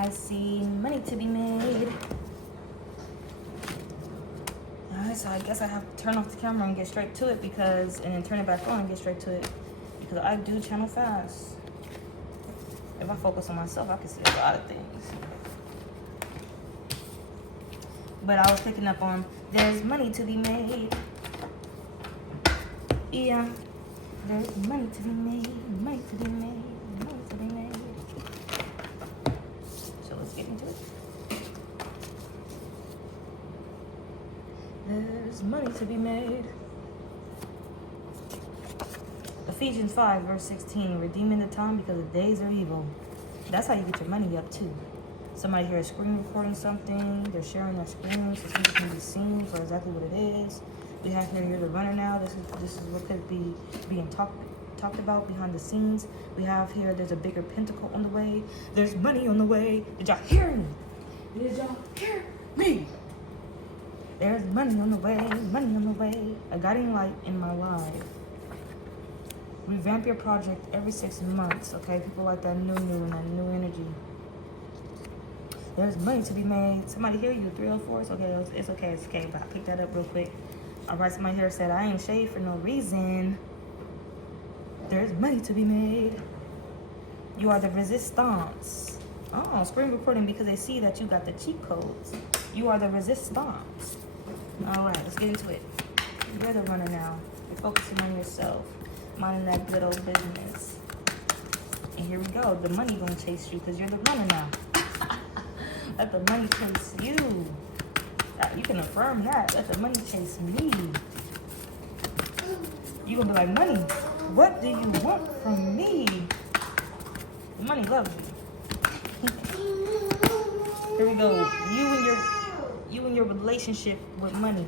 I see money to be made. Alright, so I guess I have to turn off the camera and get straight to it and then turn it back on and get straight to it. Because I do channel fast. If I focus on myself, I can see a lot of things. But I was picking up on, there's money to be made. Yeah. There's money to be made, money to be made, money to be made. So let's get into it. There's money to be made. Ephesians 5, verse 16, redeeming the time because the days are evil. That's how you get your money up too. Somebody here is screen recording something. They're sharing their screen so it can be seen for exactly what it is. We have here, you're the runner now. This is what could be being talked about behind the scenes. We have here, there's a bigger pentacle on the way. There's money on the way. Did y'all hear me? Did y'all hear me? There's money on the way, money on the way. A guiding light in my life. Revamp your project every 6 months, okay? People like that new and that new energy. There's money to be made. Somebody hear you, 304. It's okay, it's okay. But I picked that up real quick. All right, somebody here said, I ain't shaved for no reason. There's money to be made. You are the resistance. Oh, screen recording because they see that you got the cheat codes. You are the resistance. All right, let's get into it. You're the runner now. You're focusing on yourself. Minding that good old business. And here we go. The money gonna chase you because you're the runner now. Let the money chase you. You can affirm that. Let the money chase me. You gonna be like, money, what do you want from me? The money loves you. Here we go. You and your relationship with money.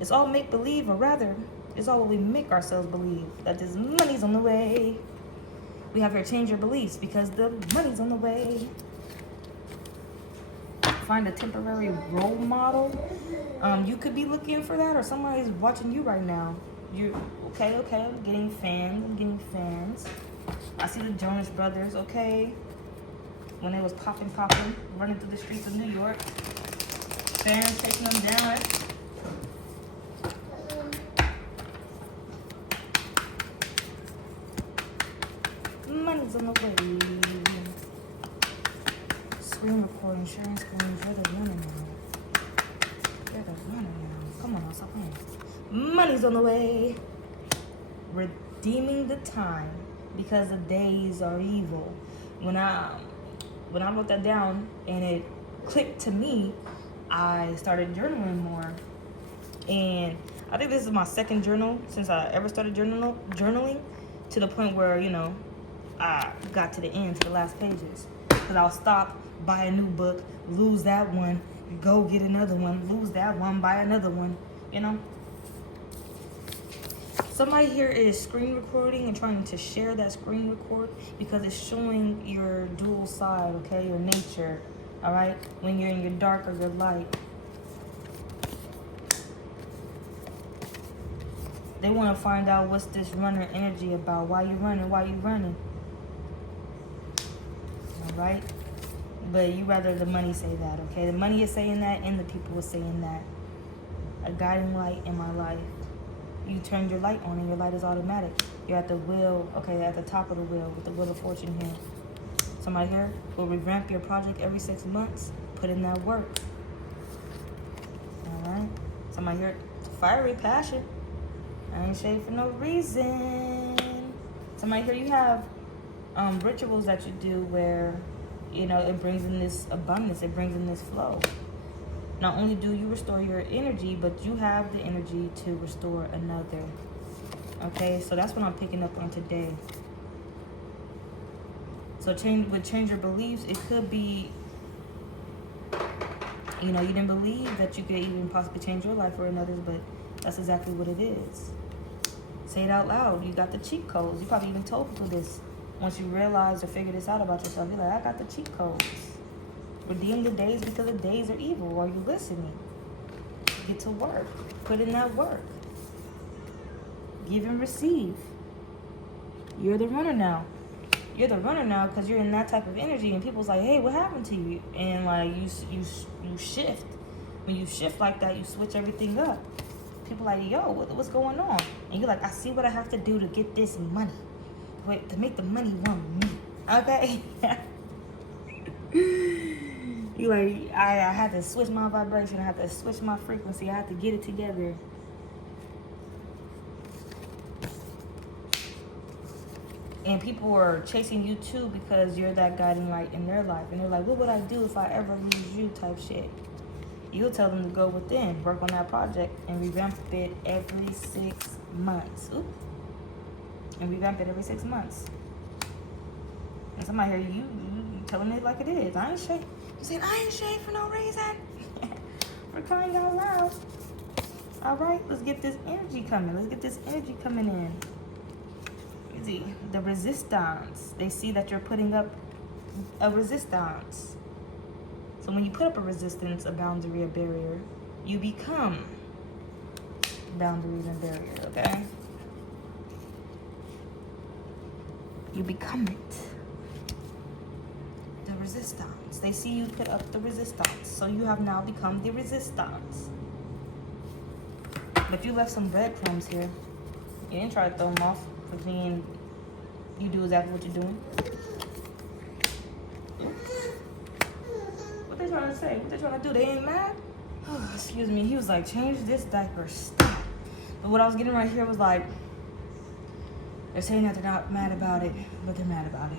It's all make believe, or rather, it's all what we make ourselves believe. That this money's on the way. We have to change your beliefs because the money's on the way. Find a temporary role model. You could be looking for that, or somebody's watching you right now. You okay? I'm getting fans. I see the Jonas Brothers. Okay, when they was popping, running through the streets of New York. Fans taking them down. Right? Money's on the way. Screen recording, sharing screens. You're the runner now. You're the runner now. Come on, stop playing. Money's on the way. Redeeming the time because the days are evil. When I wrote that down and it clicked to me, I started journaling more. And I think this is my second journal since I ever started journaling to the point where, I got to the end, to the last pages. Because I'll stop, buy a new book, lose that one, go get another one, lose that one, buy another one, Somebody here is screen recording and trying to share that screen record because it's showing your dual side, okay, your nature, all right, when you're in your dark or your light. They want to find out what's this runner energy about, why you running, all right? But you rather the money say that, okay? The money is saying that and the people are saying that. A guiding light in my life. You turned your light on and your light is automatic. You're at the wheel, okay, at the top of the wheel with the wheel of fortune here. Somebody here will revamp your project every 6 months. Put in that work. All right? Somebody here, fiery passion. I ain't shaved for no reason. Somebody here, you have rituals that you do where, it brings in this abundance. It brings in this flow. Not only do you restore your energy, but you have the energy to restore another. Okay, so that's what I'm picking up on today. So change your beliefs. It could be, you didn't believe that you could even possibly change your life or another's, but that's exactly what it is. Say it out loud. You got the cheat codes. You probably even told people this. Once you realize or figure this out about yourself, you're like, I got the cheat codes. Redeem the days because the days are evil. Are you listening? Get to work. Put in that work. Give and receive. You're the runner now. you're the runner now because you're in that type of energy, and people's like, hey, what happened to you? And like you shift. When you shift like that, you switch everything up. People like, yo, what's going on? And you're like, I see what I have to do to get this money. Wait, to make the money want me. Okay? You like, I had to switch my vibration. I had to switch my frequency. I had to get it together. And people are chasing you too because you're that guiding light in their life. And they're like, what would I do if I ever lose you type shit? You'll tell them to go within, work on that project, and revamp it every 6 months. Oop. And revamp it every 6 months. And somebody hear you telling it like it is. I ain't shade. You saying I ain't shade for no reason. For crying out loud. All right, let's get this energy coming. Let's get this energy coming in. Easy. The resistance. They see that you're putting up a resistance. So when you put up a resistance, a boundary, a barrier, you become boundaries and barrier, okay? You become it. The resistance. They see you put up the resistance. So you have now become the resistance. But you left some breadcrumbs here. You didn't try to throw them off for being, you do exactly what you're doing. What they trying to say? What they trying to do? They ain't mad? Oh, excuse me. He was like, change this diaper. Stop. But what I was getting right here was like, they're saying that they're not mad about it, but they're mad about it.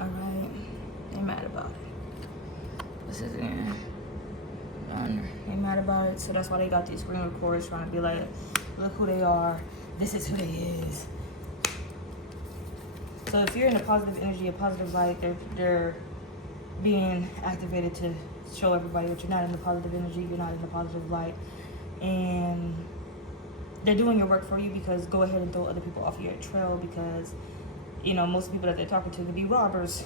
All right. They're mad about it. This is it. They're mad about it. So that's why they got these screen recorders trying to be like, look who they are. This is who they is. So if you're in a positive energy, a positive light, they're being activated to show everybody that you're not in the positive energy, you're not in the positive light. And they're doing your work for you because go ahead and throw other people off your trail because, you know, most people that they're talking to could be robbers,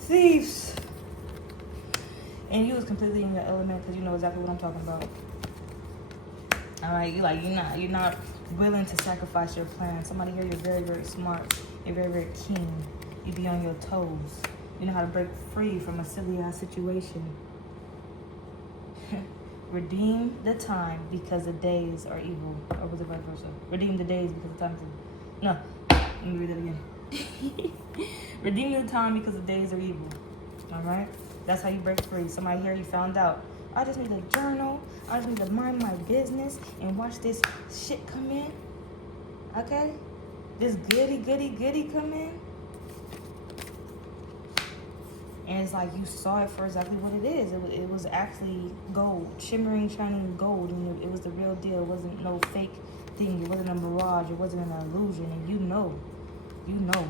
thieves. And you was completely in your element because you know exactly what I'm talking about. All right, you're not willing to sacrifice your plan. Somebody here, you're very, very smart. You're very, very keen. You be on your toes. You know how to break free from a silly ass situation. Redeem the time because the days are evil. Or was it vice versa? Redeem the days because the time is evil. No, let me read that again. Redeem the time because the days are evil. All right? That's how you break free. Somebody here, you found out. I just need to journal. I just need to mind my business and watch this shit come in. Okay? This goody come in. And it's like you saw it for exactly what it is. It was actually gold. Shimmering, shining gold. And it was the real deal. It wasn't no fake thing. It wasn't a mirage. It wasn't an illusion. And you know.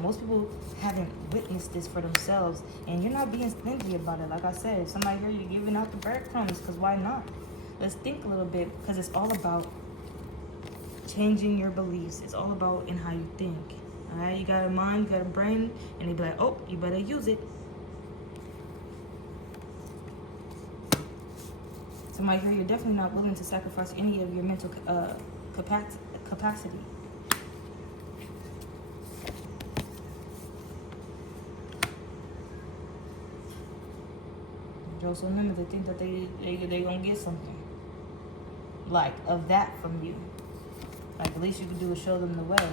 Most people haven't witnessed this for themselves. And you're not being stingy about it. Like I said, if somebody here, you're giving out the breadcrumbs. Because why not? Let's think a little bit. Because it's all about changing your beliefs. It's all about in how you think. All right? You got a mind, you got a brain. And they be like, oh, you better use it. Somebody here, you're definitely not willing to sacrifice any of your mental capacity. So remember, they think that they gonna get something like of that from you. Like the least you can do is show them the way.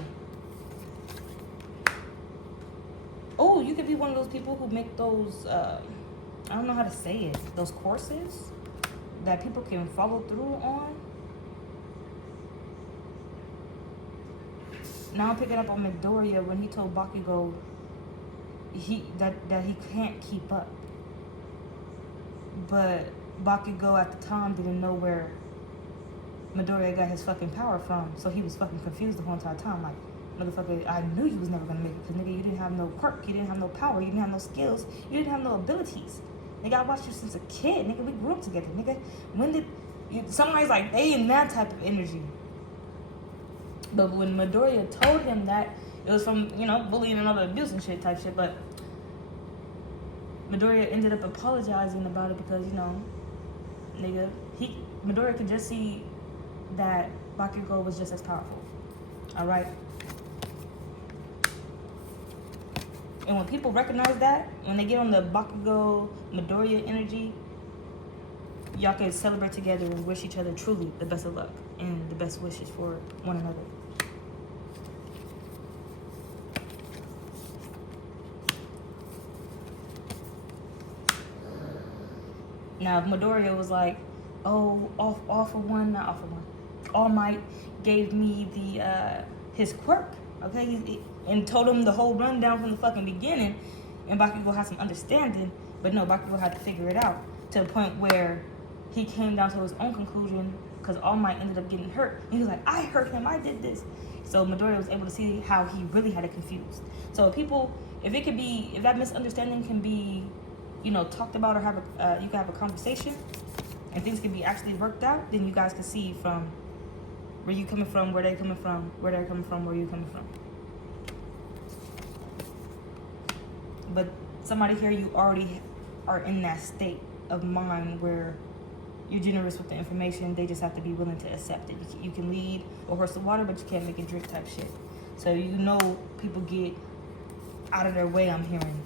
Oh, you could be one of those people who make those I don't know how to say it. Those courses that people can follow through on. Now I'm picking up on Midoriya when he told Bakugo that he can't keep up. But Bakugo at the time didn't know where Midoriya got his fucking power from. So he was fucking confused the whole entire time. Like, motherfucker, I knew you was never gonna make it. Because, nigga, you didn't have no quirk. You didn't have no power. You didn't have no skills. You didn't have no abilities. Nigga, I watched you since a kid. Nigga, we grew up together. Nigga, when did... somebody's like, they in that type of energy. But when Midoriya told him that, it was from, you know, bullying and all the abuse and shit type shit. But Midoriya ended up apologizing about it because, you know, nigga, Midoriya could just see that Bakugo was just as powerful. All right? And when people recognize that, when they get on the Bakugo Midoriya energy, y'all can celebrate together and wish each other truly the best of luck and the best wishes for one another. Now, if Midoriya was like, oh, all for one, not all for one. All Might gave me the his quirk, okay, and told him the whole rundown from the fucking beginning, and Bakugo had some understanding, but no, Bakugo had to figure it out to the point where he came down to his own conclusion because All Might ended up getting hurt. And he was like, I hurt him, I did this. So Midoriya was able to see how he really had it confused. So people, if that misunderstanding can be, you know, talked about or you can have a conversation and things can be actually worked out, then you guys can see from where you coming from, where they're coming from, where they're coming from, where you're coming from. But somebody here, you already are in that state of mind where you're generous with the information. They just have to be willing to accept it. You can lead a horse to water, but you can't make it drink type shit. So you know people get out of their way, I'm hearing.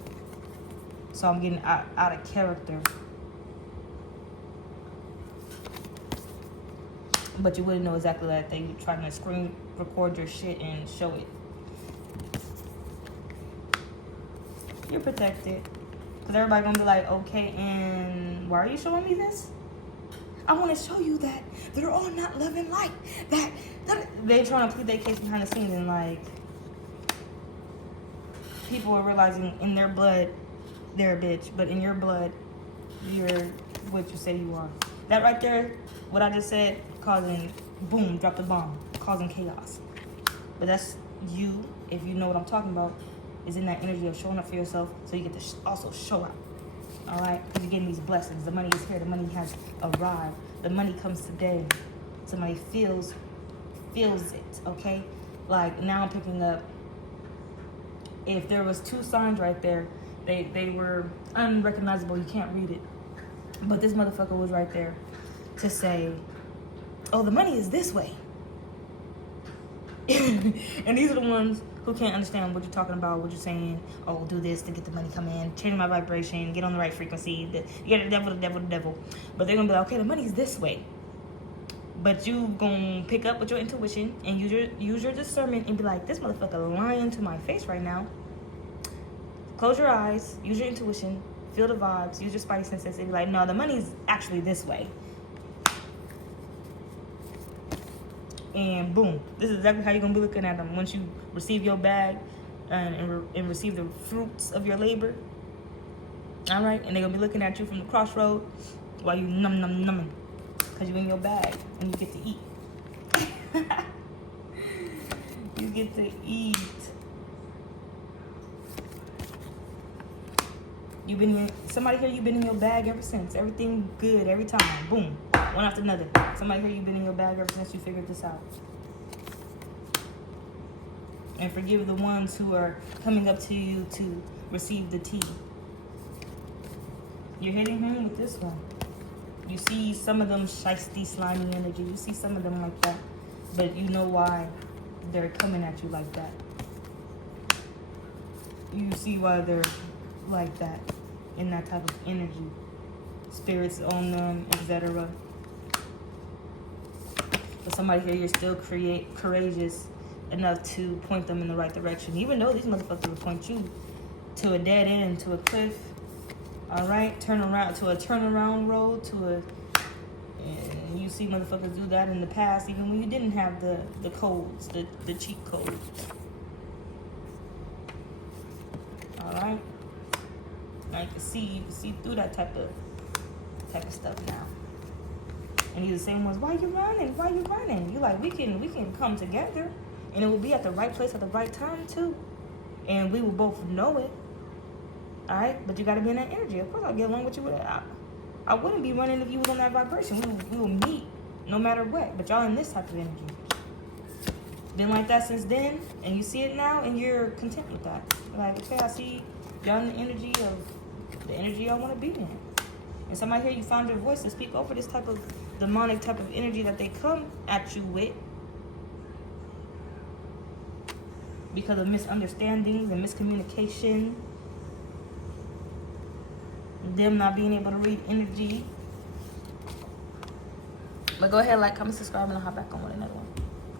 So I'm getting out of character. But you wouldn't know exactly that they were trying to screen record your shit and show it. You're protected. Because everybody gonna be like, okay, and why are you showing me this? I want to show you that they're all not loving light. That they're trying to plead their case behind the scenes, and like people are realizing in their blood they're a bitch, but in your blood you're what you say you are. That right there, what I just said, causing boom, drop the bomb, causing chaos. But that's you, if you know what I'm talking about, is in that energy of showing up for yourself, so you get to also show out. All right, because you're getting these blessings. The money is here. The money has arrived. The money comes today. Somebody feels it. Okay, like now I'm picking up. If there was two signs right there, they were unrecognizable. You can't read it, but this motherfucker was right there to say, "Oh, the money is this way." And these are the ones who can't understand what you're talking about, what you're saying. Oh, do this to get the money come in, change my vibration, get on the right frequency. You get the devil. But they're gonna be like, okay, the money's this way. But you gonna pick up with your intuition and use your discernment and be like, this motherfucker lying to my face right now. Close your eyes, use your intuition, feel the vibes, use your spidey senses, and be like, no, the money's actually this way. And boom, this is exactly how you're gonna be looking at them once you receive your bag and receive the fruits of your labor. All right, and they're gonna be looking at you from the crossroad while you numbing, because you're in your bag and you get to eat. You get to eat. Somebody here, you've been in your bag ever since. Everything good every time. Boom. One after another. Somebody here, you've been in your bag ever since you figured this out. And forgive the ones who are coming up to you to receive the tea. You're hitting him with this one. You see some of them shiesty, slimy energy. You see some of them like that. But you know why they're coming at you like that. You see why they're like that, in that type of energy. Spirits on them, etc. But somebody here, you're still courageous enough to point them in the right direction, even though these motherfuckers will point you to a dead end, to a cliff. All right, to a turnaround road, and you see motherfuckers do that in the past, even when you didn't have the codes, the cheat codes. All right, now you can see through that type of stuff now. And these are the same ones. Why you running? You like, we can come together, and it will be at the right place at the right time too, and we will both know it. All right, but you got to be in that energy. Of course, I'll get along with you. I wouldn't be running if you was on that vibration. We will meet no matter what. But y'all in this type of energy. Been like that since then, and you see it now, and you're content with that. Like, okay, I see y'all in the energy y'all want to be in. And somebody here, you found your voice to speak over this type of demonic type of energy that they come at you with because of misunderstandings and miscommunication them not being able to read energy. But go ahead, like, comment, subscribe, and I'll hop back on with another one.